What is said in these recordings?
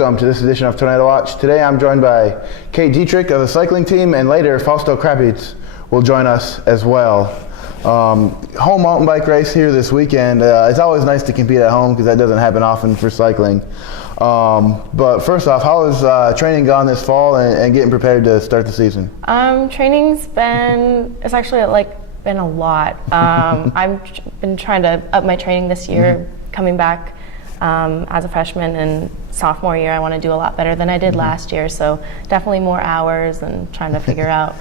welcome to this edition of Tornado Watch. Today I'm joined by Dietrich of the cycling team, and later Fausto Crapiz will join us as well. Home mountain bike race here this weekend. It's always nice to compete at home because that doesn't happen often for cycling. But first off, how has training gone this fall and getting prepared to start the season? Training's been a lot. I've been trying to up my training this year, coming back as a freshman and sophomore year. I want to do a lot better than I did last year, so definitely more hours and trying to figure out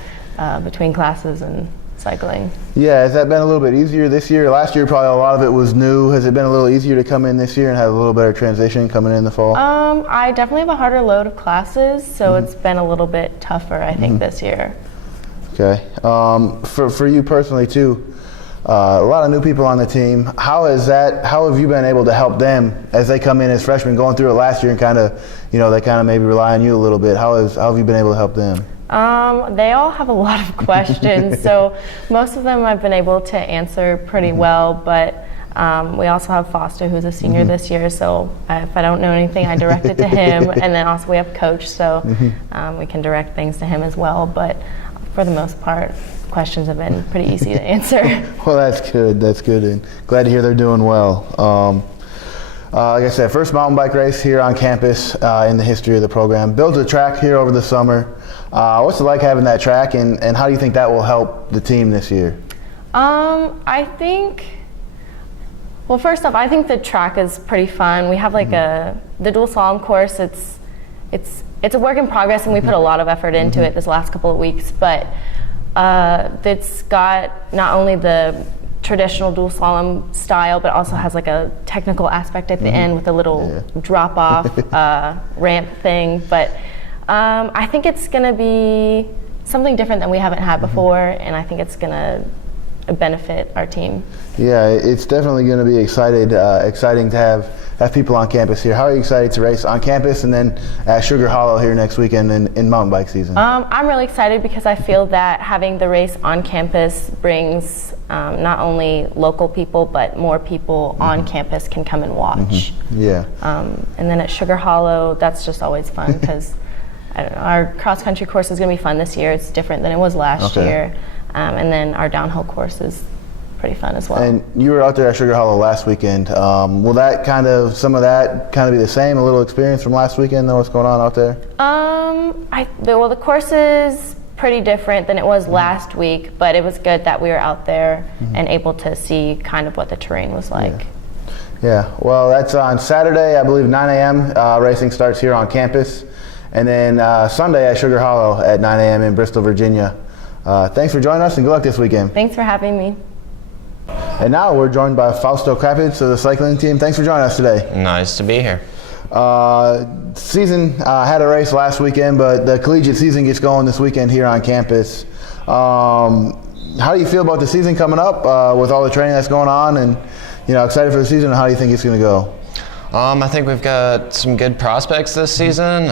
between classes and cycling. Yeah, has that been a little bit easier this year? Last year probably a lot of it was new. Has it been a little easier to come in this year and have a little better transition coming in the fall? I definitely have a harder load of classes, so it's been a little bit tougher, I think, this year. Okay. For you personally too, a lot of new people on the team. How have you been able to help them as they come in as freshmen, going through it last year and they kind of maybe rely on you a little bit? How have you been able to help them? They all have a lot of questions, so most of them I've been able to answer pretty well, but we also have Fausto, who's a senior this year, so if I don't know anything, I direct it to him, and then also we have Coach, so we can direct things to him as well, but for the most part, questions have been pretty easy to answer. Well, that's good, and glad to hear they're doing well. Like I said, first mountain bike race here on campus in the history of the program. Built a track here over the summer. What's it like having that track, and how do you think that will help the team this year? First off, I think the track is pretty fun. We have the dual slalom course. It's a work in progress, and we put a lot of effort into it this last couple of weeks, but it's got not only the traditional dual slalom style, but also has a technical aspect at the end with a little drop off ramp thing. But I think it's going to be something different than we haven't had before, and I think it's going to benefit our team. Yeah, it's definitely going to be exciting to have people on campus here. How are you excited to race on campus and then at Sugar Hollow here next weekend in mountain bike season? I'm really excited because I feel that having the race on campus brings not only local people, but more people on campus can come and watch. Yeah. And then at Sugar Hollow, that's just always fun because our cross country course is going to be fun this year. It's different than it was last year. And then our downhill course is pretty fun as well. And you were out there at Sugar Hollow last weekend. Will that some of that be the same, a little experience from last weekend, though, what's going on out there? The course is pretty different than it was last week, but it was good that we were out there and able to see kind of what the terrain was like. Yeah. Well, that's on Saturday, I believe 9 a.m. Racing starts here on campus. And then Sunday at Sugar Hollow at 9 a.m. in Bristol, Virginia. Thanks for joining us, and good luck this weekend. Thanks for having me. And now we're joined by Fausto Crapiz of the cycling team. Thanks for joining us today. Nice to be here. Season had a race last weekend, but the collegiate season gets going this weekend here on campus. How do you feel about the season coming up with all the training that's going on, and excited for the season, and how do you think it's going to go? I think we've got some good prospects this season.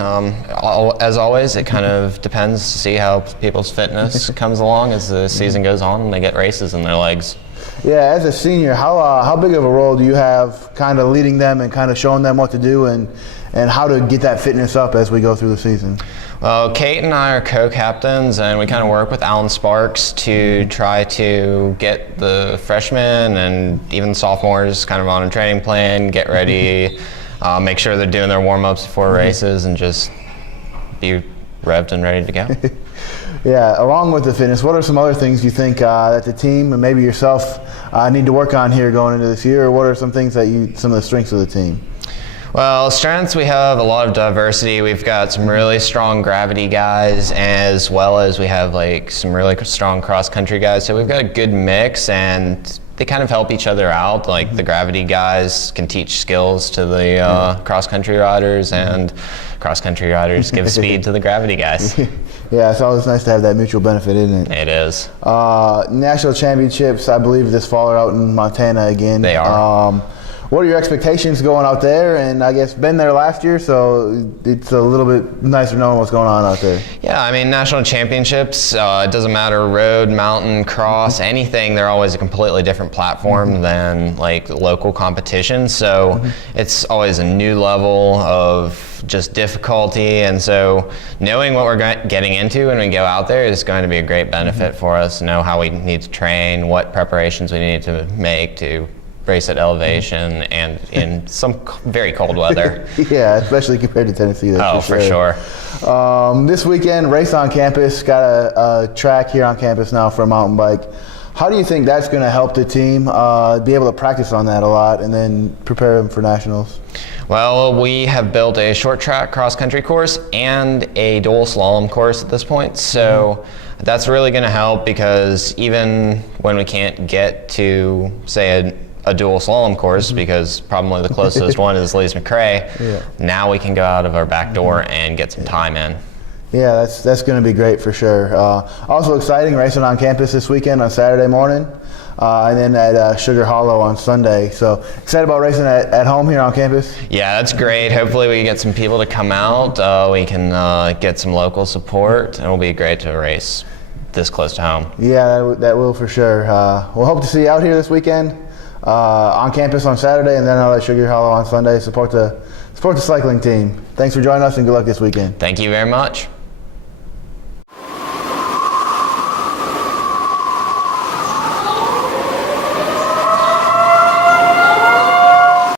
As always, it kind of depends to see how people's fitness comes along as the season goes on and they get races in their legs. Yeah, as a senior, how big of a role do you have kind of leading them and kind of showing them what to do and how to get that fitness up as we go through the season? Well, Kate and I are co-captains, and we kind of work with Alan Sparks to try to get the freshmen and even sophomores kind of on a training plan, get ready, make sure they're doing their warm-ups before races, and just be revved and ready to go. Yeah, along with the fitness, what are some other things you think that the team and maybe yourself need to work on here going into this year, or what are some things some of the strengths of the team? Well, strengths, we have a lot of diversity. We've got some really strong gravity guys, as well as we have some really strong cross-country guys. So we've got a good mix, and they kind of help each other out. The gravity guys can teach skills to the cross-country riders, and cross-country riders give speed to the gravity guys. Yeah, it's always nice to have that mutual benefit, isn't it? It is. National championships, I believe, this fall are out in Montana again. They are. what are your expectations going out there? And I guess been there last year, so it's a little bit nicer knowing what's going on out there. Yeah, I mean, national championships, it doesn't matter road, mountain, cross, anything, they're always a completely different platform than like local competition. So it's always a new level of just difficulty. And so knowing what we're getting into when we go out there is going to be a great benefit for us. Know how we need to train, what preparations we need to make to race at elevation and in some very cold weather. Yeah, especially compared to Tennessee. That's for sure. This weekend, race on campus, got a track here on campus now for a mountain bike. How do you think that's going to help the team be able to practice on that a lot and then prepare them for nationals? Well, we have built a short track cross country course and a dual slalom course at this point. So that's really going to help, because even when we can't get to, say, a dual slalom course, because probably the closest one is Lee's McRae, now we can go out of our back door and get some time in. Yeah, that's going to be great for sure. Also exciting, racing on campus this weekend on Saturday morning, and then at Sugar Hollow on Sunday. So excited about racing at home here on campus? Yeah, that's great. Hopefully we get some people to come out. We can get some local support, and it'll be great to race this close to home. Yeah, that will for sure. We'll hope to see you out here this weekend. On campus on Saturday, and then out at Sugar Hollow on Sunday. Support the cycling team. Thanks for joining us, and good luck this weekend. Thank you very much.